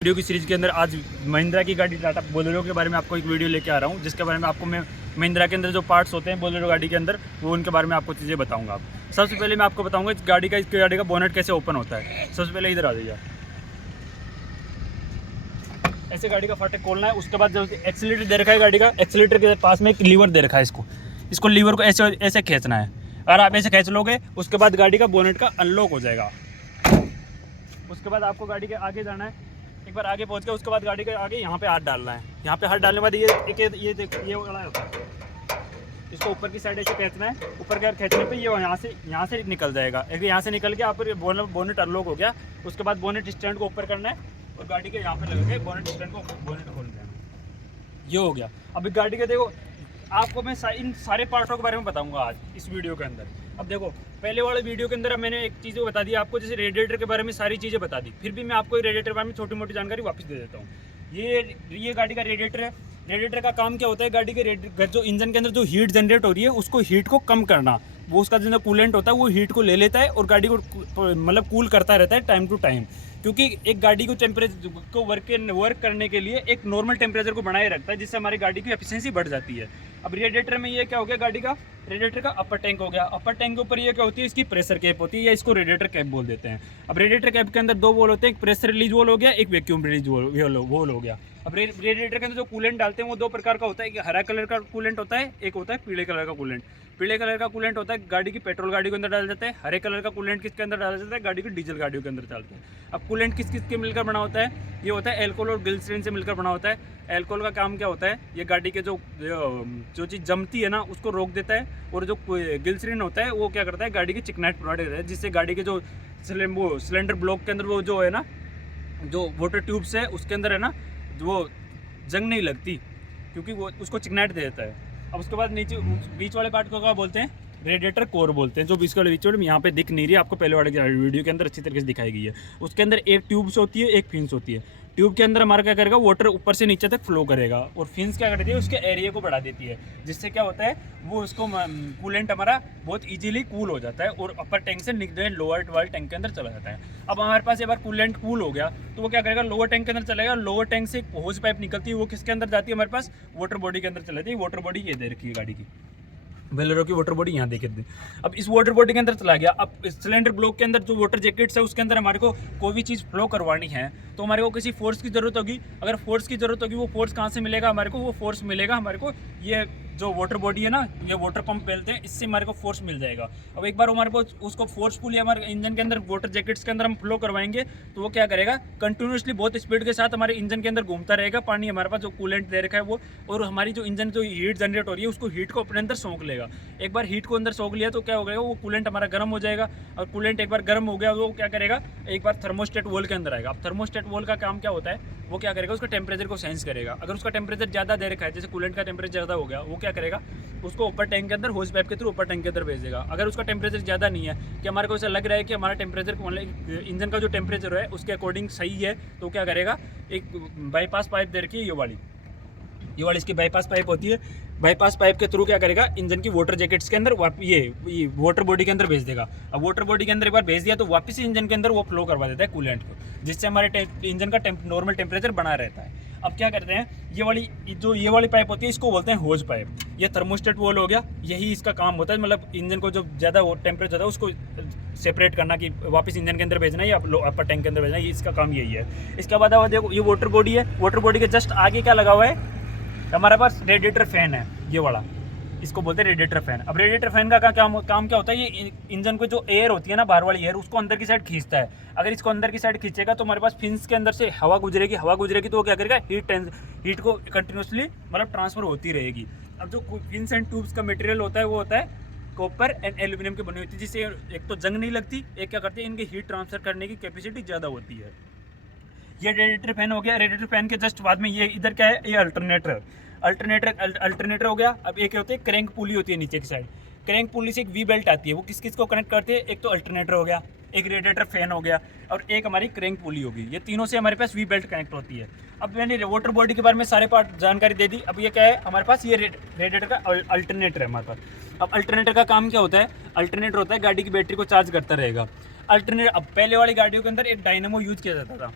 Video की series के अंदर आज महिंद्रा की गाड़ी टाटा बोलेरो के बारे में आपको एक वीडियो लेके आ रहा हूँ, जिसके बारे में आपको मैं महिंद्रा के अंदर जो पार्ट्स होते हैं बोलेरो गाड़ी के अंदर वो उनके बारे में आपको चीज़ें बताऊंगा। आप सबसे पहले मैं आपको बताऊंगा इस गाड़ी का बोनेट कैसे ओपन होता है। सबसे पहले इधर आ जाइए, ऐसे गाड़ी का फाटक खोलना है। उसके बाद जब एक्सीलेटर दे रखा है गाड़ी का, एक्सीलेटर के पास में एक लीवर दे रखा है, इसको लीवर को ऐसे ऐसे खींचना है। अगर आप ऐसे खींच लोगे उसके बाद गाड़ी का बोनेट का अनलॉक हो जाएगा। उसके बाद आपको गाड़ी के आगे जाना है, एक बार आगे पहुंच के उसके बाद गाड़ी के आगे यहाँ पे हाथ डालना है। यहाँ पे हाथ डालने के बाद ये वाला होता है, इसको ऊपर की साइड ऐसे खींचना है। ऊपर के खींचने पे ये यहाँ से निकल जाएगा। एक यहाँ से निकल के आप बोनेट अनलॉक हो गया। उसके बाद बोनेट स्टैंड को ऊपर करना है और गाड़ी के यहाँ पे लगा के बोनेट स्टैंड को बोनेट खोल देना। ये हो गया। अभी गाड़ी के देखो, आपको मैं इन सारे पार्टों के बारे में बताऊंगा आज इस वीडियो के अंदर। अब देखो, पहले वाले वीडियो के अंदर मैंने एक चीज़ बता दी आपको, जैसे रेडिएटर के बारे में सारी चीज़ें बता दी, फिर भी मैं आपको रेडिएटर के बारे में छोटी मोटी जानकारी वापस दे देता हूँ। ये गाड़ी का रेडिएटर है। रेडिएटर का काम क्या होता है, गाड़ी के जो इंजन के अंदर जो हीट जनरेट हो रही है उसको हीट को कम करना। वो उसका जो कूलेंट होता है वो हीट को ले लेता है और गाड़ी को मतलब कूल करता रहता है टाइम टू टाइम। क्योंकि एक गाड़ी को टेम्परेचर को वर्क करने के लिए एक नॉर्मल टेम्परेचर को बनाए रखता है, जिससे हमारी गाड़ी की एफिशिएंसी बढ़ जाती है। अब रेडिएटर में ये क्या हो गया, गाड़ी का रेडिएटर का अपर टैंक हो गया। अपर टैंक के ऊपर ये क्या होती है, इसकी प्रेशर कैप होती है, या इसको रेडिएटर कैप बोल देते हैं। अब रेडिएटर कैप के अंदर दो वोल होते हैं, एक प्रेशर रिलीज वोल हो गया, एक वैक्यूम रिलीज वोल हो गया। अब रेडिएटर के अंदर जो कूलेंट डालते हैं वो दो प्रकार का होता है, एक हरा कलर का कूलेंट होता है, एक होता है पीले कलर का कूलेंट। पीले कलर का कूलेंट होता है गाड़ी की पेट्रोल गाड़ी के अंदर डाला जाता है। हरे कलर का कूलेंट किसके अंदर डाला जाता है, गाड़ी की डीजल गाड़ियों के अंदर डालते हैं। अब कूलेंट किस किस के मिलकर बना होता है, ये होता है एल्कोहल और ग्लिसरीन से मिलकर बना होता है। एल्कोहल का काम क्या होता है, ये गाड़ी के जो चीज़ जमती है ना उसको रोक देता है, और जो ग्लिसरीन होता है वो क्या करता है, गाड़ी की चिकनाहट प्रोवाइड करता है, जिससे गाड़ी के जो सिलेंडर ब्लॉक के अंदर वो जो है ना, जो वाटर ट्यूब्स है उसके अंदर है ना, वो जंग नहीं लगती, क्योंकि वो उसको चिकनाहट दे देता है। अब उसके बाद नीचे बीच वाले पार्ट को क्या बोलते हैं, रेडिएटर कोर बोलते हैं। जो बीच वाले यहाँ पे दिख नहीं रही है आपको, पहले वाले वीडियो के अंदर अच्छी तरीके से दिखाई गई है। उसके अंदर एक ट्यूब्स होती है, एक फिन्स होती है। ट्यूब के अंदर हमारा क्या करेगा, वाटर ऊपर से नीचे तक फ्लो करेगा, और फिन्स क्या करती है, उसके एरिया को बढ़ा देती है, जिससे क्या होता है वो उसको कूलेंट हमारा बहुत इजीली कूल हो जाता है और अपर टैंक से लोअर वाले टैंक के अंदर चला जाता है। अब हमारे पास एक बार कूलेंट कूल हो गया तो वो क्या करेगा, लोअर टैंक के अंदर चलेगा। लोअर टैंक से एक होज पाइप निकलती है, वो किसके अंदर जाती है, हमारे पास वाटर बॉडी के अंदर चली जाती है। वाटर बॉडी ये दे रखी है गाड़ी की, बोलेरो की वाटर बॉडी यहाँ देखे थे। अब इस वाटर बॉडी के अंदर चला गया। अब सिलेंडर ब्लॉक के अंदर जो वाटर जैकेट्स है उसके अंदर हमारे को कोई भी चीज़ फ्लो करवानी है तो हमारे को किसी फोर्स की ज़रूरत होगी। अगर फोर्स की ज़रूरत होगी, वो फोर्स कहाँ से मिलेगा हमारे को, वो फोर्स मिलेगा हमारे को ये जो वाटर बॉडी है ना, ये वाटर पंप बोलते हैं, इससे हमारे को फोर्स मिल जाएगा। अब एक बार हमारे पास उसको फोर्सफुली हमारे इंजन के अंदर वाटर जैकेट्स के अंदर हम फ्लो करवाएंगे तो वो क्या करेगा, कंटिन्यूसली बहुत स्पीड के साथ हमारे इंजन के अंदर घूमता रहेगा पानी। हमारे पास जो कूलेंट दे रखा है वो, और हमारी जो इंजन जो हीट जनरेट हो रही है उसको हीट को अपने अंदर सोख लेगा। एक बार हीट को अंदर सोख लिया तो क्या हो गया, वो कूलेंट हमारा गर्म हो जाएगा, और कूलेंट एक बार गर्म हो गया वो क्या करेगा, एक बार थर्मोस्टेट वॉल के अंदर आएगा। अब थर्मोस्टेट वॉल का काम क्या होता है, वो क्या करेगा, उसका टेम्परेचर को सेंस करेगा। अगर उसका टेम्परेचर ज़्यादा दे रखा है, जैसे कूलेंट का टेम्परेचर ज़्यादा हो गया, वो क्या करेगा, उसको ऊपर टैंक के अंदर होज पाइप के थ्रू ऊपर टैंक के अंदर भेज देगा। अगर उसका टेम्परेचर ज़्यादा नहीं है, कि हमारे को ऐसा लग रहा है कि हमारा टेम्परेचर मतलब इंजन का जो टेम्परेचर है उसके अकॉर्डिंग सही है, तो क्या करेगा, एक बाईपास पाइप दे रखी है ये वाली इसकी बाईपास पाइप होती है। बाईपास पाइप के थ्रू क्या करेगा, इंजन की वाटर जैकेट्स के अंदर ये वाटर बॉडी के अंदर भेज देगा। अब वाटर बॉडी के अंदर एक बार भेज दिया तो वापस इंजन के अंदर वो फ्लो करवा देता है कूलेंट को, जिससे हमारे इंजन का नॉर्मल टेम्परेचर बना रहता है। अब क्या करते हैं, ये वाली पाइप होती है, इसको बोलते हैं होज पाइप। ये थर्मोस्टेट वॉल हो गया, यही इसका काम होता है, मतलब इंजन को जो ज़्यादा टेम्परेचर होता है उसको सेपरेट करना, कि वापस इंजन के अंदर भेजना या अपर टैंक के अंदर भेजना, ये इसका काम यही है। इसके बाद देखो, ये वाटर बॉडी है, वाटर बॉडी के जस्ट आगे क्या लगा हुआ है, हमारे पास रेडिएटर फैन है, ये वाला, इसको बोलते हैं रेडिएटर फैन। अब रेडिएटर फैन का काम क्या होता है, ये इंजन को जो एयर होती है ना, बाहर वाली एयर, उसको अंदर की साइड खींचता है। अगर इसको अंदर की साइड खींचेगा तो हमारे पास फिन्स के अंदर से हवा गुजरेगी तो वो क्या करेगा, हीट को कंटिन्यूसली मतलब ट्रांसफर होती रहेगी। अब जो फिन्स एंड ट्यूब्स का मटेरियल होता है वो होता है कॉपर एंड एल्यूमिनियम की बनी होती है, जिससे एक तो जंग नहीं लगती, एक क्या करती है, इनकी हीट ट्रांसफर करने की कैपेसिटी ज़्यादा होती है। ये रेडिएटर फैन हो गया। रेडिएटर फैन के जस्ट बाद में ये इधर क्या है, ये अल्टरनेटर हो गया। अब एक होते हैं क्रैंक पुली होती है नीचे की साइड, क्रैंक पुली से एक वी बेल्ट आती है, वो किस किस को कनेक्ट करती है, एक तो अल्टरनेटर हो गया, एक रेडिएटर फैन हो गया, और एक हमारी क्रैंक पुली होगी। ये तीनों से हमारे पास वी बेल्ट कनेक्ट होती है। अब मैंने वाटर बॉडी के बारे में सारे पार्ट जानकारी दे दी। अब ये क्या है, हमारे पास ये रेडिएटर का अल्टरनेटर है हमारे पास। अब अल्टरनेटर का काम क्या होता है, अल्टरनेटर होता है गाड़ी की बैटरी को चार्ज करता रहेगा। अल्टरनेटर, अब पहले वाली गाड़ियों के अंदर एक डायनेमो यूज किया जाता था,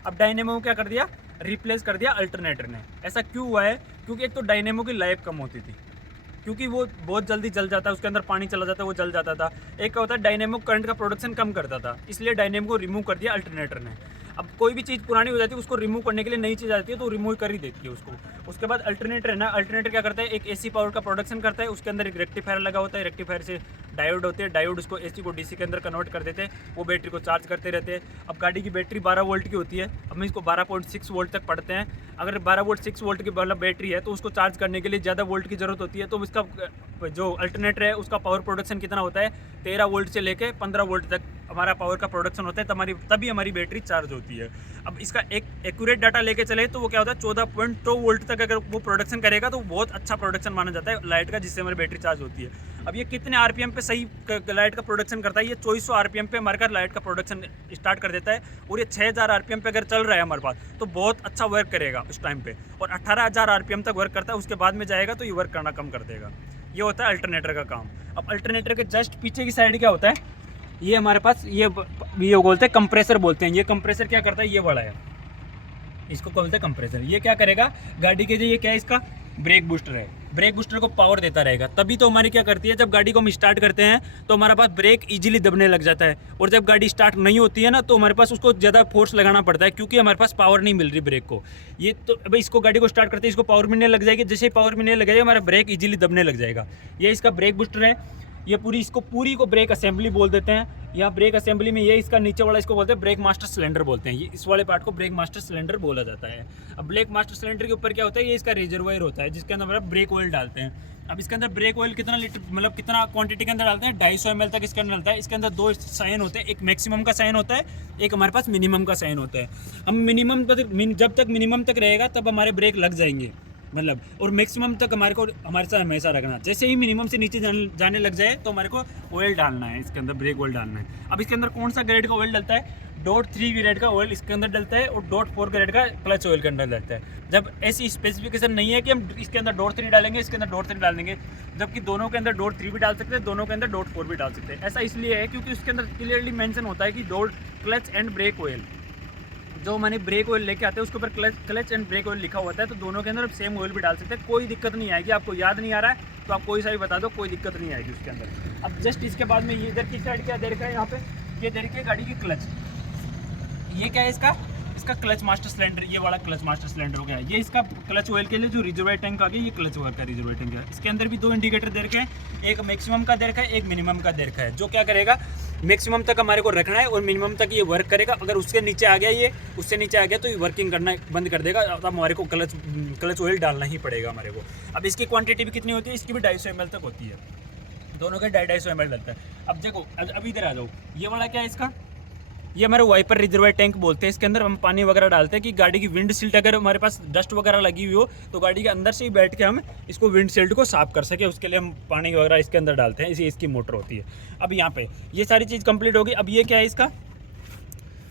अब डायनेमो को क्या कर दिया, रिप्लेस कर दिया अल्टरनेटर ने। ऐसा क्यों हुआ है? क्योंकि एक तो डायनेमो की लाइफ कम होती थी, क्योंकि वो बहुत जल्दी जल जाता है, उसके अंदर पानी चला जाता है, वो जल जाता था। एक क्या होता है, डायनेमो करंट का प्रोडक्शन कम करता था, इसलिए डायनेमो को रिमूव कर दिया अल्टरनेटर ने। अब कोई भी चीज़ पुरानी हो जाती है, उसको रिमूव करने के लिए नई चीज़ आती है, तो रिमूव कर ही देती है उसको। उसके बाद अल्टरनेटर है ना, अल्टरनेटर क्या करता है, एक एसी पावर का प्रोडक्शन करता है, उसके अंदर एक रेक्टिफायर लगा होता है, रेक्टिफायर से डायोड होते हैं, डायोड उसको एसी को डीसी के अंदर कन्वर्ट कर देते हैं, वो बैटरी को चार्ज करते रहते हैं। अब गाड़ी की बैटरी 12 वोल्ट की होती है, अब हम इसको 12.6 वोल्ट तक पढ़ते हैं। अगर 12.6 वोल्ट की मतलब बैटरी है, तो उसको चार्ज करने के लिए ज़्यादा वोल्ट की ज़रूरत होती है। तो इसका जो अल्टरनेटर है उसका पावर प्रोडक्शन कितना होता है, 13 वोल्ट से लेके 15 वोल्ट तक हमारा पावर का प्रोडक्शन होता है, तभी हमारी बैटरी चार्ज होती है। अब इसका एक एक्यूरेट डाटा लेके चले तो वो क्या होता है, 14.2 वोल्ट तक अगर वो प्रोडक्शन करेगा तो बहुत अच्छा प्रोडक्शन माना जाता है लाइट का, जिससे हमारी बैटरी चार्ज होती है। अब ये कितने आरपीएम पे सही लाइट का प्रोडक्शन करता है, ये 2400 आरपीएम पे हमारे पास लाइट का प्रोडक्शन स्टार्ट कर देता है, और ये 6000 आरपीएम पे अगर चल रहा है हमारे पास तो बहुत अच्छा वर्क करेगा उस टाइम पे, और 18000 आरपीएम तक वर्क करता है, उसके बाद में जाएगा तो ये वर्क करना कम कर देगा। ये होता है अल्टरनेटर का काम। अब अल्टरनेटर के जस्ट पीछे की साइड क्या होता है, ये हमारे पास ये बोलते हैं कंप्रेसर बोलते हैं। ये कंप्रेसर क्या करता है, ये बड़ा है, इसको बोलते हैं कंप्रेसर। ये क्या करेगा, गाड़ी के जो ये क्या है, इसका ब्रेक बूस्टर है, ब्रेक बूस्टर को पावर देता रहेगा। तभी तो हमारी क्या करती है, जब गाड़ी को हम स्टार्ट करते हैं तो हमारे पास ब्रेक इजीली दबने लग जाता है, और जब गाड़ी स्टार्ट नहीं होती है ना तो हमारे पास उसको ज़्यादा फोर्स लगाना पड़ता है, क्योंकि हमारे पास पावर नहीं मिल रही ब्रेक को। ये तो भाई इसको गाड़ी को स्टार्ट करते हैं, इसको पावर मिलने लग जाएगी, जैसे ही पावर मिलने लग जाएगी हमारा ब्रेक इजीली दबने लग जाएगा। ये इसका ब्रेक बूस्टर है। ये पूरी को ब्रेक असेंबली बोल देते हैं। यहाँ ब्रेक असेंबली में ये इसका नीचे वाला इसको बोलते हैं ब्रेक मास्टर सिलेंडर बोलते हैं। ये इस वाले पार्ट को ब्रेक मास्टर सिलेंडर बोला जाता है। अब ब्रेक मास्टर सिलेंडर के ऊपर क्या होता है, ये इसका रिजर्वायर होता है, जिसके अंदर ब्रेक ऑयल डालते हैं। अब इसके अंदर ब्रेक ऑयल कितना लीटर मतलब कितना क्वांटिटी के अंदर डालते हैं, 250 ml तक इसके अंदर डालता है। इसके अंदर 2 साइन होते हैं, एक मैक्सिमम का साइन होता है, एक हमारे पास मिनिमम का साइन होता है। हम मिनिमम जब तक मिनिमम तक रहेगा तब हमारे ब्रेक लग जाएंगे, मतलब, और मैक्सिमम तक हमारे साथ हमेशा रखना। जैसे ही मिनिमम से नीचे जाने लग जाए तो हमारे को ऑयल डालना है, इसके अंदर ब्रेक ऑयल डालना है। अब इसके अंदर कौन सा ग्रेड का ऑयल डलता है, .3 ग्रेड का ऑयल इसके अंदर डलता है, और .4 ग्रेड का क्लच ऑयल के अंदर डलता है। जब ऐसी स्पेसिफिकेशन नहीं है कि हम इसके अंदर .3 डालेंगे, इसके अंदर .3 डालेंगे, जबकि दोनों के अंदर .3 भी डाल सकते हैं, दोनों के अंदर .4 भी डाल सकते हैं। ऐसा इसलिए है क्योंकि उसके अंदर क्लियरली मेंशन होता है कि क्लच एंड ब्रेक ऑयल। जो मैंने ब्रेक ऑयल लेके आते हैं उसके ऊपर क्लच एंड ब्रेक ऑयल लिखा होता है, तो दोनों के अंदर सेम ऑयल भी डाल सकते हैं, कोई दिक्कत नहीं आएगी। आपको याद नहीं आ रहा है तो आप कोई सा भी बता दो, कोई दिक्कत नहीं आएगी उसके अंदर। अब जस्ट इसके बाद में ये इधर की साइड क्या दे रखा है, यहाँ पे ये दे रखी है गाड़ी की क्लच। ये क्या है इसका क्लच मास्टर सिलेंडर, ये वाला क्लच मास्टर सिलेंडर हो गया। ये इसका क्लच ऑयल के लिए जो रिजर्वायर टैंक आ गया, ये क्लच ऑयल का रिजर्वायर टैंक है। इसके अंदर भी 2 इंडिकेटर दे रखे हैं, एक मैक्सिमम का दे रखा है, एक मिनिमम का दे रखा है। जो क्या करेगा, मैक्सिमम तक हमारे को रखना है और मिनिमम तक ये वर्क करेगा। अगर उसके नीचे आ गया, ये उससे नीचे आ गया तो ये वर्किंग करना बंद कर देगा। अब हमारे को क्लच ऑयल डालना ही पड़ेगा हमारे को। अब इसकी क्वांटिटी भी कितनी होती है, इसकी भी 250 ml तक होती है, दोनों के 250 ml डलता है। अब देखो, अब इधर आ जाओ, ये वाला क्या है इसका, ये हमारे वाइपर रिजर्वायर टैंक बोलते हैं। इसके अंदर हम पानी वगैरह डालते हैं कि गाड़ी की विंड शील्ड अगर हमारे पास डस्ट वगैरह लगी हुई हो तो गाड़ी के अंदर से ही बैठ के हम इसको विंड शील्ड को साफ कर सके, उसके लिए हम पानी वगैरह इसके अंदर डालते हैं। इसी इसकी मोटर होती है। अब यहाँ पे ये सारी चीज़ कंप्लीट होगी। अब ये क्या है, इसका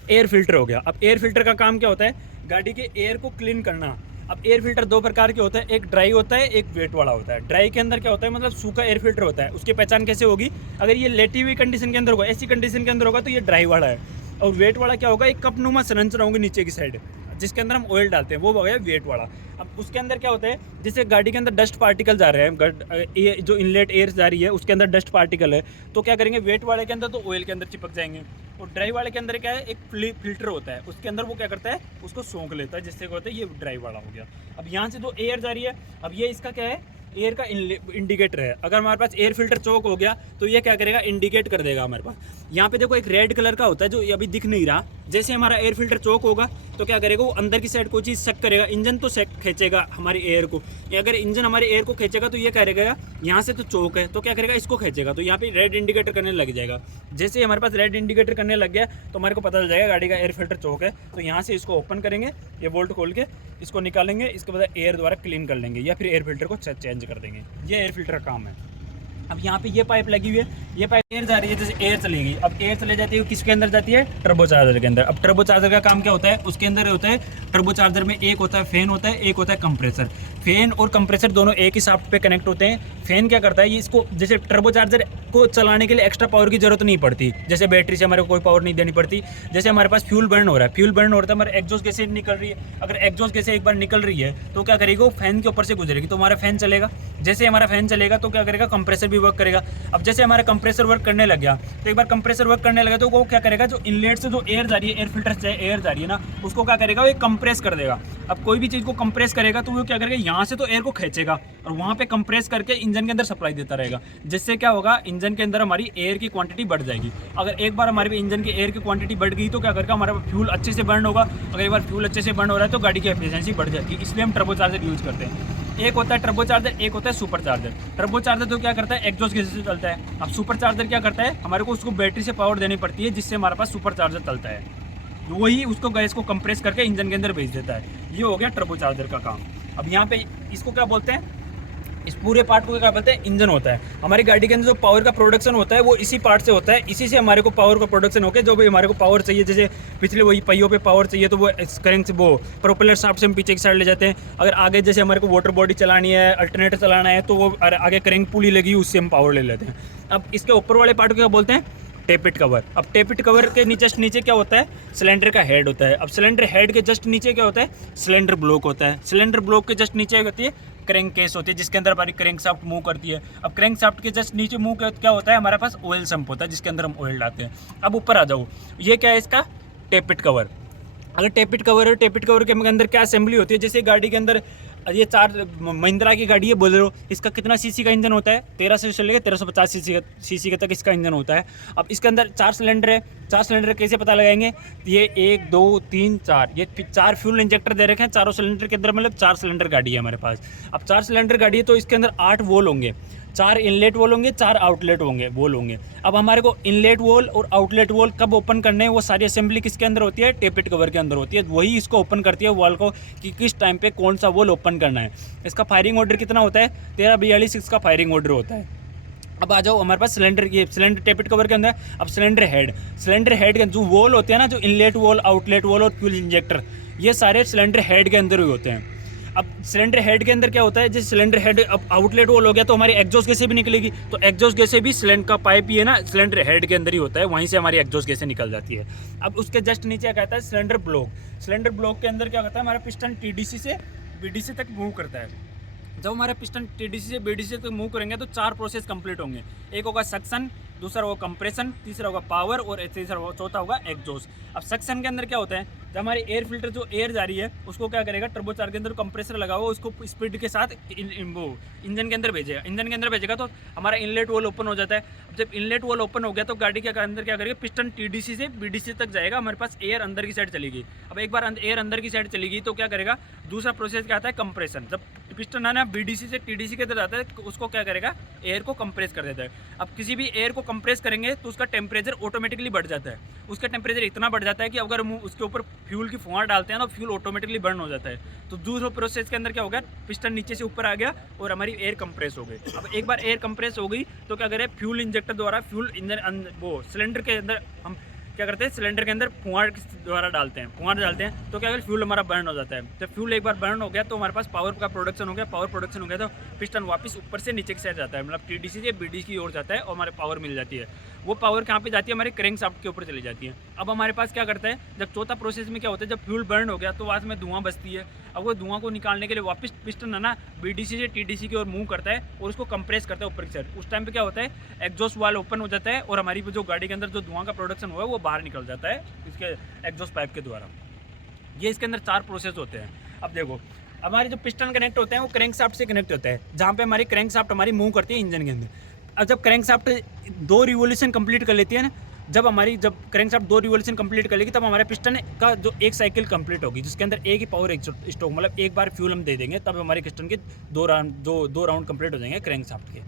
एयर फिल्टर हो गया। अब एयर फिल्टर का काम क्या होता है, गाड़ी के एयर को क्लीन करना। अब एयर फिल्टर 2 प्रकार के होता है, एक ड्राई होता है, एक वेट वाला होता है। ड्राई के अंदर क्या होता है, मतलब सूखा एयर फिल्टर होता है। उसकी पहचान कैसे होगी, अगर ये लेटी हुई कंडीशन के अंदर होगा, ऐसी कंडीशन के अंदर होगा तो ये ड्राई वाला है। और वेट वाला क्या होगा, एक कपनुमा संरचना होगी नीचे की साइड, जिसके अंदर हम ऑयल डालते हैं, वो हो गया वेट वाला। अब उसके अंदर क्या होता है, जैसे गाड़ी के अंदर डस्ट पार्टिकल जा रहे हैं, जो इनलेट एयर जा रही है उसके अंदर डस्ट पार्टिकल है, तो क्या करेंगे, वेट वाले के अंदर तो ऑयल के अंदर चिपक जाएंगे। और ड्राई वाले के अंदर क्या है, एक फिल्टर होता है, उसके अंदर वो क्या करता है, उसको सोख लेता है, जिससे क्या होता है, ये ड्राई वाला हो गया। अब यहाँ से जो एयर जा रही है, अब ये इसका क्या है, एयर का इंडिकेटर है। अगर हमारे पास एयर फिल्टर चौक हो गया तो ये क्या करेगा, इंडिकेट कर देगा हमारे पास। यहाँ पे देखो एक रेड कलर का होता है जो अभी दिख नहीं रहा। जैसे हमारा एयर फिल्टर चौक होगा तो क्या करेगा, वो अंदर की साइड कोई चीज़ सेक करेगा, इंजन तो सेक खींचेगा हमारी एयर को। अगर इंजन हमारे एयर को खींचेगा तो ये क्या करेगा, यहाँ से तो चौक है तो क्या करेगा, इसको खींचेगा, तो यहाँ पे रेड इंडिकेटर करने लग जाएगा। जैसे हमारे पास रेड इंडिकेटर करने लग गया तो हमारे को पता चल जाएगा गाड़ी का एयर फिल्टर चौक है। तो यहाँ से इसको ओपन करेंगे, ये बोल्ट खोल के इसको निकालेंगे, इसके बाद एयर द्वारा क्लीन कर लेंगे या फिर एयर फिल्टर को चेंज कर देंगे। ये एयर फिल्टर का काम है। अब यहाँ पे ये पाइप लगी हुई है, ये पाइप एयर जा रही है, जैसे एयर चलेगी, अब एयर चले जाती है किसके अंदर जाती है, टर्बो चार्जर के अंदर। अब टर्बो चार्जर का काम क्या होता है, उसके अंदर होता है टर्बो चार्जर में एक होता है फैन होता है, एक होता है कंप्रेसर। फैन और कंप्रेसर दोनों एक ही शाफ्ट पे कनेक्ट होते हैं। फैन क्या करता है, ये इसको जैसे टर्बो चार्जर को चलाने के लिए एक्स्ट्रा पावर की जरूरत नहीं पड़ती, जैसे बैटरी से हमारे को कोई पावर नहीं देनी पड़ती। जैसे हमारे पास फ्यूल बर्न हो रहा है, फ्यूल बर्न हो रहा है, हमारे एग्जॉस्ट गैसें निकल रही है, अगर एग्जॉस्ट गैसें एक बार निकल रही है तो क्या करेगी, वो फैन के ऊपर से गुजरेगी तो हमारा फैन चलेगा। जैसे हमारा फैन चलेगा तो क्या करेगा, कंप्रेसर भी वर्क करेगा। अब जैसे हमारा कंप्रेसर वर्क करने लग गया, तो एक बार कंप्रेसर वर्क करने लगा तो वो क्या करेगा, जो इनलेट से जो एयर जा रही है, एयर फिल्टर से एयर जा रही है ना, उसको क्या करेगा, वो कंप्रेस कर देगा। अब कोई भी चीज़ को कंप्रेस करेगा तो वो क्या करेगा, यहाँ से तो एयर को खींचेगा और वहाँ पे कंप्रेस करके इंजन के अंदर सप्लाई देता रहेगा, जिससे क्या होगा, इंजन के अंदर हमारी एयर की क्वांटिटी बढ़ जाएगी। अगर एक बार हमारे इंजन की एयर की क्वांटिटी बढ़ गई तो क्या करेगा, हमारा फ्यूल अच्छे से बर्न होगा। अगर एक बार फ्यूल अच्छे से बर्न हो रहा है तो गाड़ी की एफिशिएंसी बढ़ जाती है, इसलिए हम टर्बो चार्जर यूज़ करते हैं। एक होता है टर्बो चार्जर, एक होता है सुपर चार्जर। टर्बो चार्जर तो क्या करता है, एग्जॉस्ट गैस से चलता है। अब सुपर चार्जर क्या करता है, हमारे को उसको बैटरी से पावर देनी पड़ती है, जिससे हमारे पास सुपर चार्जर चलता है, वही उसको गैस को कंप्रेस करके इंजन के अंदर भेज देता है। ये हो गया टर्बो चार्जर का काम। अब यहाँ पे इसको क्या बोलते हैं, इस पूरे पार्ट को क्या बोलते हैं, इंजन होता है। हमारी गाड़ी के अंदर जो पावर का प्रोडक्शन होता है वो इसी पार्ट से होता है, इसी से हमारे को पावर का प्रोडक्शन होकर जो भी हमारे को पावर चाहिए, जैसे पिछले वही पहियों पे पावर चाहिए तो वो करेंट से वो प्रोपेलर शाफ्ट से हम पीछे की साइड ले जाते हैं। अगर आगे जैसे हमारे को वाटर बॉडी चलानी है, अल्टरनेटर चलाना है तो वो आगे करेंट पुली लगी उससे हम पावर ले लेते हैं। अब इसके ऊपर वाले पार्ट को क्या बोलते हैं, टेपिट कवर। अब टेपिट कवर के जस्ट नीचे क्या होता है, सिलेंडर का हेड होता है। अब सिलेंडर हेड के जस्ट नीचे क्या होता है, सिलेंडर ब्लॉक होता है। सिलेंडर ब्लॉक के जस्ट नीचे होती है क्रैंक केस होती है, जिसके अंदर हमारी क्रैंक शाफ्ट मूव करती है। अब क्रैंक शाफ्ट के जस्ट नीचे मूव क्या होता है, हमारे पास ऑयल सम्प होता है, जिसके अंदर हम ऑयल डालते हैं। अब ऊपर आ जाओ, ये क्या है, इसका टेपिट कवर। अगर टेपिट कवर है, टेपिट कवर के अंदर क्या असेंबली होती है, जैसे गाड़ी के अंदर ये 4 महिंद्रा की गाड़ी है बोलेरो, इसका कितना सीसी का इंजन होता है, 1300 से लेकर 1350 सीसी तक इसका इंजन होता है। अब इसके अंदर 4 सिलेंडर है, 4 सिलेंडर कैसे पता लगाएंगे, ये 1 2 3 4, ये 4 फ्यूल इंजेक्टर दे रखे हैं चारों सिलेंडर के अंदर, मतलब 4 सिलेंडर गाड़ी है हमारे पास। अब 4 सिलेंडर गाड़ी है तो इसके अंदर 8 वोल होंगे, 4 इनलेट वोल होंगे, 4 आउटलेट वोल होंगे। अब हमारे को इनलेट वोल और आउटलेट वोल कब ओपन करने हैं, वो सारी असेंबली किसके अंदर होती है, टेपिट कवर के अंदर होती है। वही इसको ओपन करती है वॉल को कि किस टाइम पे कौन सा वोल ओपन करना है। इसका फायरिंग ऑर्डर कितना होता है, 1342 इसका फायरिंग ऑर्डर होता है। अब आ जाओ हमारे पास सिलेंडर, ये सिलेंडर टेपिट कवर के अंदर। अब सिलेंडर हेड के जो वोल होते हैं ना, जो इनलेट वोल, आउटलेट वोल और फ्यूल इंजेक्टर, ये सारे सिलेंडर हेड के अंदर ही होते हैं। अब सिलेंडर हेड के अंदर क्या होता है, जैसे सिलेंडर हेड अब आउटलेट वोल हो गया तो हमारी एग्जॉस्ट गैसें भी निकलेगी, तो एग्जॉस्ट गैसें भी सिलेंडर का पाइप ही है ना, सिलेंडर हेड के अंदर ही होता है, वहीं से हमारी एग्जॉस्ट गैसें निकल जाती है। अब उसके जस्ट नीचे क्या कहता है, सिलेंडर ब्लॉक। सिलेंडर ब्लॉक के अंदर क्या होता है, हमारा पिस्टन टीडीसी से बीडीसी तक मूव करता है। जब हमारे पिस्टन टीडीसी से बीडीसी तक मूव करेंगे तो 4 प्रोसेस कंप्लीट होंगे। एक होगा सक्शन, दूसरा होगा कंप्रेशन, तीसरा होगा पावर और चौथा होगा एग्जॉस्ट। अब सक्शन के अंदर क्या होता है, जब हमारी एयर फिल्टर जो एयर जा रही है उसको क्या करेगा, टर्बो चार्जर के अंदर कंप्रेसर लगा हुआ उसको स्पीड के साथ वो इंजन के अंदर भेजेगा। इंजन के अंदर भेजेगा तो हमारा इनलेट वॉल ओपन हो जाता है। अब जब इनलेट वॉल ओपन हो गया तो गाड़ी के अंदर क्या करेगा, पिस्टन टीडीसी से बीडीसी तक जाएगा, हमारे पास एयर अंदर की साइड चलेगी। अब एक बार एयर अंदर की साइड चलेगी तो क्या करेगा, दूसरा प्रोसेस क्या आता है, कंप्रेशन। जब पिस्टन है ना बीडीसी से टीडीसी के अंदर जाता है, उसको क्या करेगा, एयर को कंप्रेस कर देता है। अब किसी भी एयर को कंप्रेस करेंगे तो उसका टेम्परेचर ऑटोमेटिकली बढ़ जाता है। उसका टेम्परेचर इतना बढ़ जाता है कि अगर हम उसके ऊपर फ्यूल की फुहार डालते हैं तो फ्यूल ऑटोमेटिकली बर्न हो जाता है। तो दूसरे प्रोसेस के अंदर क्या हो गया, पिस्टन नीचे से ऊपर आ गया और हमारी एयर कंप्रेस हो गई। अब एक बार एयर कंप्रेस हो गई तो क्या करें, फ्यूल इंजेक्टर द्वारा फ्यूल इंजन वो सिलेंडर के अंदर हम क्या करते हैं, सिलेंडर के अंदर फुहार द्वारा डालते हैं, फुहार डालते हैं तो क्या करें, फ्यूल हमारा बर्न हो जाता है। जब फ्यूल एक बार बर्न हो गया तो हमारे पास पावर का प्रोडक्शन हो गया। पावर प्रोडक्शन हो गया तो पिस्टन वापस ऊपर से नीचे की साइड जाता है, मतलब टीडीसी से बीडीसी की ओर जाता है और हमारे पावर मिल जाती है। वो पावर कहाँ पे जाती है, हमारे क्रैंक शाफ्ट के ऊपर चली जाती है। अब हमारे पास क्या करता है, जब चौथा प्रोसेस में क्या होता है, जब फ्यूल बर्न हो गया तो वहाँ में धुआं बचती है। अब वो धुआं को निकालने के लिए वापस पिस्टन है ना बीडीसी से टीडीसी की ओर मूव करता है और उसको कंप्रेस करता है ऊपर की साइड। उस टाइम पे क्या होता है, एग्जॉस्ट वाल ओपन हो जाता है और हमारी जो गाड़ी के अंदर जो धुआं का प्रोडक्शन हुआ है वो बाहर निकल जाता है इसके एग्जॉस्ट पाइप के द्वारा। ये इसके अंदर 4 प्रोसेस होते हैं। अब देखो हमारे जो पिस्टन कनेक्ट होते हैं वो क्रैंक शाफ्ट से कनेक्ट होता है, जहाँ पे हमारी क्रैंक शाफ्ट हमारी मूव करती है इंजन के अंदर। अब जब क्रैंक शाफ्ट 2 रिवोल्यूशन कंप्लीट कर लेती है ना, जब क्रैंक शाफ्ट 2 रिवोल्यूशन कंप्लीट कर लेगी तब हमारे पिस्टन का जो एक साइकिल कंप्लीट होगी, जिसके अंदर एक ही पावर स्ट्रोक, मतलब एक बार फ्यूल हम दे देंगे तब हमारे पिस्टन के 2 राउंड कंप्लीट हो जाएंगे क्रैंक शाफ्ट के।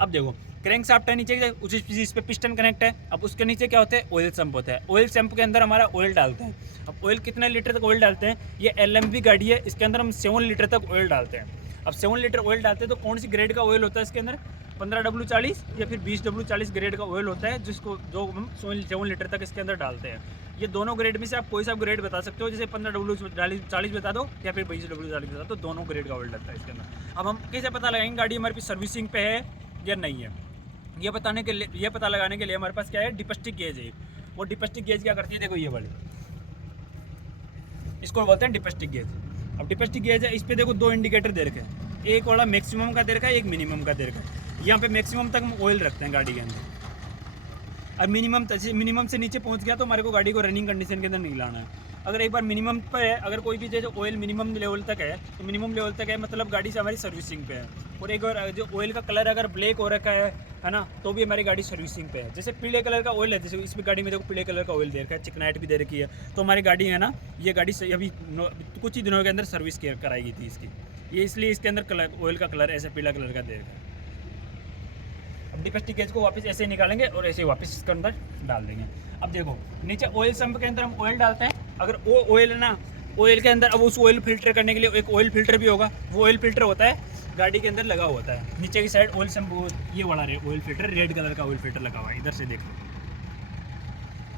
अब देखो क्रैंक शाफ्ट है नीचे, उसी चीज़ पे पिस्टन कनेक्ट है। अब उसके नीचे क्या होता है, ऑयल सम्प होता है। ऑयल सम्प के अंदर हमारा ऑयल डालते हैं। अब ऑयल कितने लीटर तक ऑयल डालते हैं, ये LMV गाड़ी है, इसके अंदर हम 7 लीटर तक ऑयल डालते हैं। अब 7 लीटर ऑयल डालते हैं तो कौन सी ग्रेड का ऑयल होता है इसके अंदर, 15W40 या फिर 20W40 ग्रेड का ऑयल होता है, जिसको जो हम 7 लीटर तक इसके अंदर डालते हैं। ये दोनों ग्रेड में से आप कोई सा ग्रेड बता सकते हो, जैसे 15W40 बता दो या फिर 20W40 बता दो, दोनों ग्रेड का ऑयल डलता है इसके अंदर। अब हम कैसे पता लगाएंगे गाड़ी हमारे पास सर्विसिंग पे है या नहीं है, ये पता लगाने के लिए हमारे पास क्या है, डिपस्टिक गेज है। वो डिपस्टिक गेज क्या करती है, देखो ये वाली, इसको बोलते हैं डिपस्टिक गेज। अब डिपस्टिक गेज है, इस पे देखो 2 इंडिकेटर दे रखे हैं, एक वाला मैक्सिमम का दे रखा है, एक मिनिमम का दे रखा है। यहाँ पे मैक्सिमम तक हम ऑयल रखते हैं गाड़ी के अंदर। अब मिनिमम से नीचे पहुँच गया तो हमारे को गाड़ी को रनिंग कंडीशन के अंदर नहीं लाना है। अगर एक बार मिनिमम पे है, अगर कोई भी जैसे ऑयल मिनिमम लेवल तक है, तो मिनिमम लेवल तक है मतलब गाड़ी से हमारी सर्विसिंग पे है। और एक और जो ऑयल का कलर अगर ब्लैक हो रखा है ना, तो भी हमारी गाड़ी सर्विसिंग पे है। जैसे पीले कलर का ऑयल है, जैसे इसमें गाड़ी में देखो पीले कलर का ऑयल दे रखा है, चिकनाइट भी दे रखी है, तो हमारी गाड़ी है ना, ये गाड़ी अभी कुछ ही दिनों के अंदर सर्विस कराई थी इसकी, ये इसलिए इसके अंदर ऑयल का कलर ऐसे पीला कलर का दे रखा है। अब डिपस्टिक गेज को वापस ऐसे निकालेंगे और ऐसे वापस इसके अंदर डाल देंगे। अब देखो नीचे ऑयल सम्प के अंदर हम ऑयल डालते हैं, अगर वो ऑयल है ना, ऑयल के अंदर अब उस ऑयल फिल्टर करने के लिए एक ऑयल फिल्टर भी होगा, वो ऑयल फिल्टर होता है गाड़ी के अंदर लगा होता है नीचे की साइड ऑयल सम्प, ये वाला ऑयल फिल्टर रेड कलर का ऑयल फिल्टर लगा हुआ है, इधर से देख लो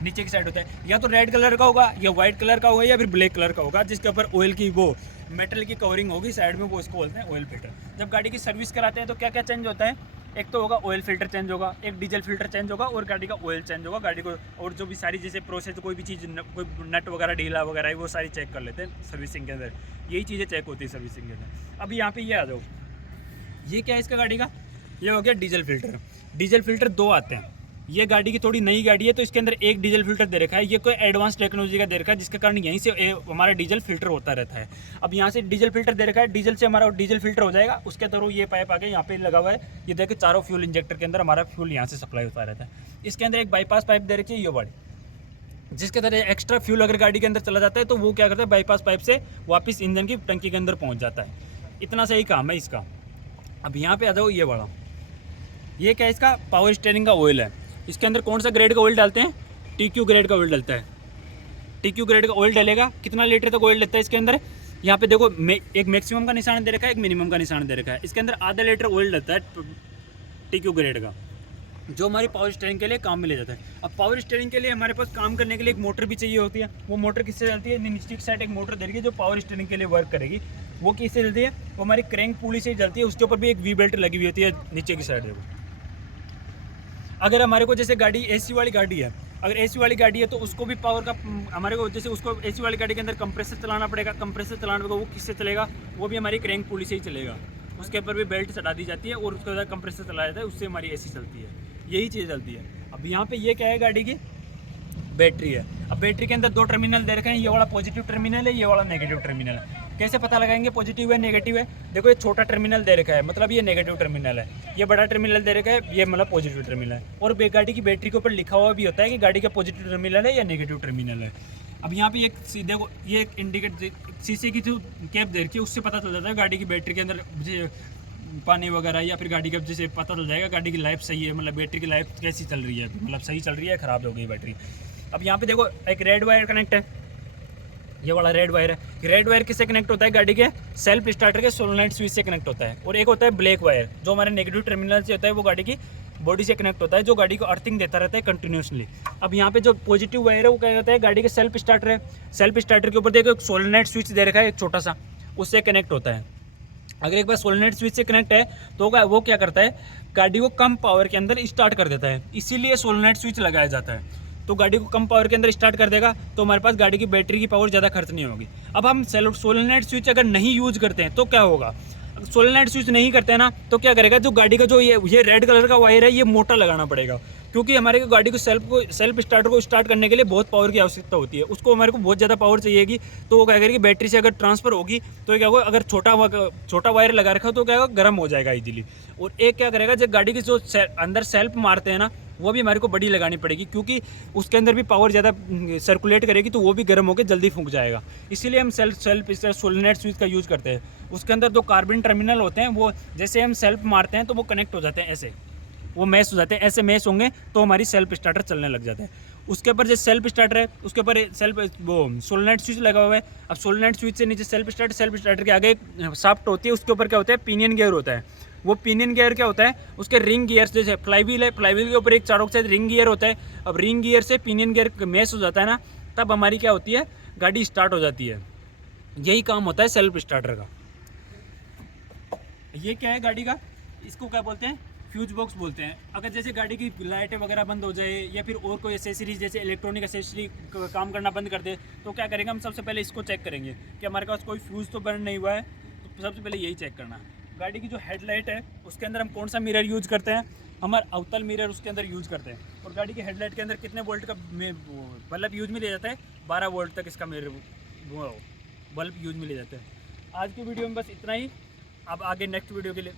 नीचे की साइड होता है, या तो रेड कलर का होगा या व्हाइट कलर का होगा या फिर ब्लैक कलर का होगा, जिसके ऊपर ऑयल की वो मेटल की कवरिंग होगी साइड में, वो इसको बोलते हैं ऑयल फिल्टर। जब गाड़ी की सर्विस कराते हैं तो क्या क्या चेंज होता है, एक तो होगा ऑयल फिल्टर चेंज होगा, एक डीजल फिल्टर चेंज होगा और गाड़ी का ऑयल चेंज होगा गाड़ी को, और जो भी सारी जैसे प्रोसेस कोई भी चीज़ कोई नट वगैरह ढीला वगैरह है वो सारी चेक कर लेते हैं सर्विसिंग के अंदर, यही चीज़ें चेक होती है सर्विसिंग के अंदर। अब यहाँ पे ये आ जाओ, ये क्या है इसका गाड़ी का, ये हो गया डीजल फिल्टर। डीजल फिल्टर 2 आते हैं, ये गाड़ी की थोड़ी नई गाड़ी है तो इसके अंदर एक डीजल फिल्टर दे रखा है, ये कोई एडवांस टेक्नोलॉजी का दे रखा है, जिसके कारण यहीं से हमारा डीजल फिल्टर होता रहता है। अब यहाँ से डीजल फिल्टर दे रखा है, डीजल से हमारा डीजल फिल्टर हो जाएगा, उसके थ्रू ये पाइप आगे यहाँ पे लगा हुआ है, ये देखिए चारों फ्यूल इंजेक्टर के अंदर हमारा फ्यूल यहाँ से सप्लाई होता रहता है। इसके अंदर एक बाईपास पाइप दे रखी है ये बड़ी, जिसके तरह एक्स्ट्रा फ्यूल अगर गाड़ी के अंदर चला जाता है तो वो क्या करता है, बाईपास पाइप से वापस इंजन की टंकी के अंदर पहुँच जाता है। इतना सही काम है इसका। अब यहाँ पे आ जाओ, ये बड़ा, ये क्या है, इसका पावर स्टीयरिंग का ऑयल है। इसके अंदर कौन सा ग्रेड का ऑयल डालते हैं, TQ ग्रेड का ऑयल डलता है। TQ ग्रेड का ऑयल डलेगा, कितना लीटर तक ऑयल डलता है इसके अंदर, यहाँ पे देखो एक मैक्सिमम का निशान दे रखा है, एक मिनिमम का निशान दे रखा है। इसके अंदर आधा लीटर ऑयल डलता है TQ ग्रेड का, जो हमारी पावर स्टीयरिंग के लिए काम में ले जाता है। अब पावर स्टीयरिंग के लिए हमारे पास काम करने के लिए एक मोटर भी चाहिए होती है। वो मोटर किससे चलती है, नीचे की साइड एक मोटर दे रही है जो पावर स्टीयरिंग के लिए वर्क करेगी। वो किससे चलती है, वो हमारी क्रैंक पुली से चलती है, उसके ऊपर भी एक वी बेल्ट लगी हुई होती है नीचे की साइड। देखो अगर हमारे को जैसे गाड़ी AC वाली गाड़ी है, अगर AC वाली गाड़ी है तो उसको भी पावर का हमारे को, जैसे उसको AC वाली गाड़ी के अंदर कंप्रेसर चलाना पड़ेगा, कंप्रेसर चलाने को वो किससे चलेगा, वो भी हमारी क्रैंक पुली से ही चलेगा, उसके ऊपर भी बेल्ट चढ़ा दी जाती है और उसके बाद कंप्रेसर चलाया जाता है, उससे हमारी AC चलती है, यही चीज़ चलती है। अब यहाँ पे ये क्या है, गाड़ी की बैटरी है। अब बैटरी के अंदर 2 टर्मिनल दे रखे हैं, ये वाला पॉजिटिव टर्मिनल है, ये वाला नेगेटिव टर्मिनल है। कैसे पता लगाएंगे पॉजिटिव है नेगेटिव है, देखो ये छोटा टर्मिनल दे रखा है मतलब ये नेगेटिव टर्मिनल है, ये बड़ा टर्मिनल दे रखा है ये मतलब पॉजिटिव टर्मिनल है। और गाड़ी की बैटरी के ऊपर लिखा हुआ भी होता है कि गाड़ी का पॉजिटिव टर्मिनल है या नेगेटिव टर्मिनल है। अब यहाँ पे एक देखो ये एक इंडिकेट शीशे की जो कैप दे रखी है, उससे पता चल जाता है गाड़ी की बैटरी के अंदर पानी वगैरह या फिर गाड़ी का जैसे पता चल जाएगा गाड़ी की लाइफ सही है, मतलब बैटरी की लाइफ कैसी चल रही है, मतलब सही चल रही है ख़राब हो गई बैटरी। अब यहाँ पे देखो एक रेड वायर कनेक्ट है, ये वाला रेड वायर है। रेड वायर किससे कनेक्ट होता है, गाड़ी के सेल्फ स्टार्टर के सोलेनॉइड स्विच से कनेक्ट होता है। और एक होता है ब्लैक वायर जो हमारे नेगेटिव टर्मिनल से होता है, वो गाड़ी की बॉडी से कनेक्ट होता है, जो गाड़ी को अर्थिंग देता रहता है कंटिन्यूसली। अब यहाँ पे जो पॉजिटिव वायर है वो क्या कहता है, गाड़ी के सेल्फ स्टार्टर है, सेल्फ स्टार्टर के ऊपर देखो एक सोलेनॉइड स्विच दे रखा है एक छोटा सा, उससे कनेक्ट होता है। अगर एक बार सोलेनॉइड स्विच से कनेक्ट है तो वो क्या करता है, गाड़ी को कम पावर के अंदर स्टार्ट कर देता है, इसीलिए सोलेनॉइड स्विच लगाया जाता है। तो गाड़ी को कम पावर के अंदर स्टार्ट कर देगा तो हमारे पास गाड़ी की बैटरी की पावर ज़्यादा खर्च नहीं होगी। अब हम सोलेनॉइड स्विच अगर नहीं यूज करते हैं तो क्या होगा, सोलेनॉइड स्विच नहीं करते हैं ना तो क्या करेगा, जो गाड़ी का जो ये रेड कलर का वायर है ये मोटा लगाना पड़ेगा, क्योंकि हमारे गाड़ी को सेल्फ स्टार्टर को स्टार्ट करने के लिए बहुत पावर की आवश्यकता होती है, उसको हमारे को बहुत ज़्यादा पावर चाहिएगी। तो वो क्या करेगी, बैटरी से अगर ट्रांसफर होगी तो क्या होगा, अगर छोटा वायर लगा रखा तो क्या होगा, गर्म हो जाएगा इजीली। और एक क्या करेगा, जब गाड़ी की जो अंदर सेल्फ मारते हैं ना वो भी हमारे को बड़ी लगानी पड़ेगी, क्योंकि उसके अंदर भी पावर ज़्यादा सर्कुलेट करेगी तो वो भी गर्म होकर जल्दी फूंक जाएगा। इसीलिए हम सेल्फ सोलेनॉइड स्विच का यूज़ करते हैं। उसके अंदर जो कार्बन टर्मिनल होते हैं वो जैसे हम सेल्फ मारते हैं तो वो कनेक्ट हो जाते हैं, ऐसे वो मैश हो जाते हैं, ऐसे मैश होंगे तो हमारी सेल्फ स्टार्टर चलने लग जाता है। उसके ऊपर जो सेल्फ स्टार्टर है उसके ऊपर वो सोलेनॉइड स्विच लगा हुआ है। अब सोलेनॉइड स्विच से नीचे सेल्फ स्टार्टर के आगे एक शाफ्ट होती है, उसके ऊपर क्या होता है, पिनियन गियर होता है। वो पिनियन गियर क्या होता है, उसके रिंग गियर, जैसे फ्लाईव्हील है, फ्लाईव्हील के ऊपर एक चारों के साथ रिंग गियर होता है। अब रिंग गियर से पिनियन गियर मैच हो जाता है ना, तब हमारी क्या होती है, गाड़ी स्टार्ट हो जाती है। यही काम होता है सेल्फ स्टार्टर का। ये क्या है गाड़ी का, इसको क्या बोलते हैं, फ्यूज बॉक्स बोलते हैं। अगर जैसे गाड़ी की लाइटें वगैरह बंद हो जाए या फिर और कोई एसेसरीज जैसे इलेक्ट्रॉनिक एसेसरी काम करना बंद कर दे, तो क्या करेंगे हम, सबसे पहले इसको चेक करेंगे कि हमारे पास कोई फ्यूज़ तो बर्न नहीं हुआ है। तो सबसे पहले यही चेक करना। गाड़ी की जो हेडलाइट है उसके अंदर हम कौन सा मिरर यूज़ करते हैं, हमारा अवतल मिरर उसके अंदर यूज़ करते हैं। और गाड़ी की हेडलाइट के अंदर कितने वोल्ट का बल्ब यूज में ले जाता है, 12 वोल्ट तक इसका मिरर बल्ब यूज में ले जाते हैं। आज की वीडियो में बस इतना ही। अब आगे नेक्स्ट वीडियो के लिए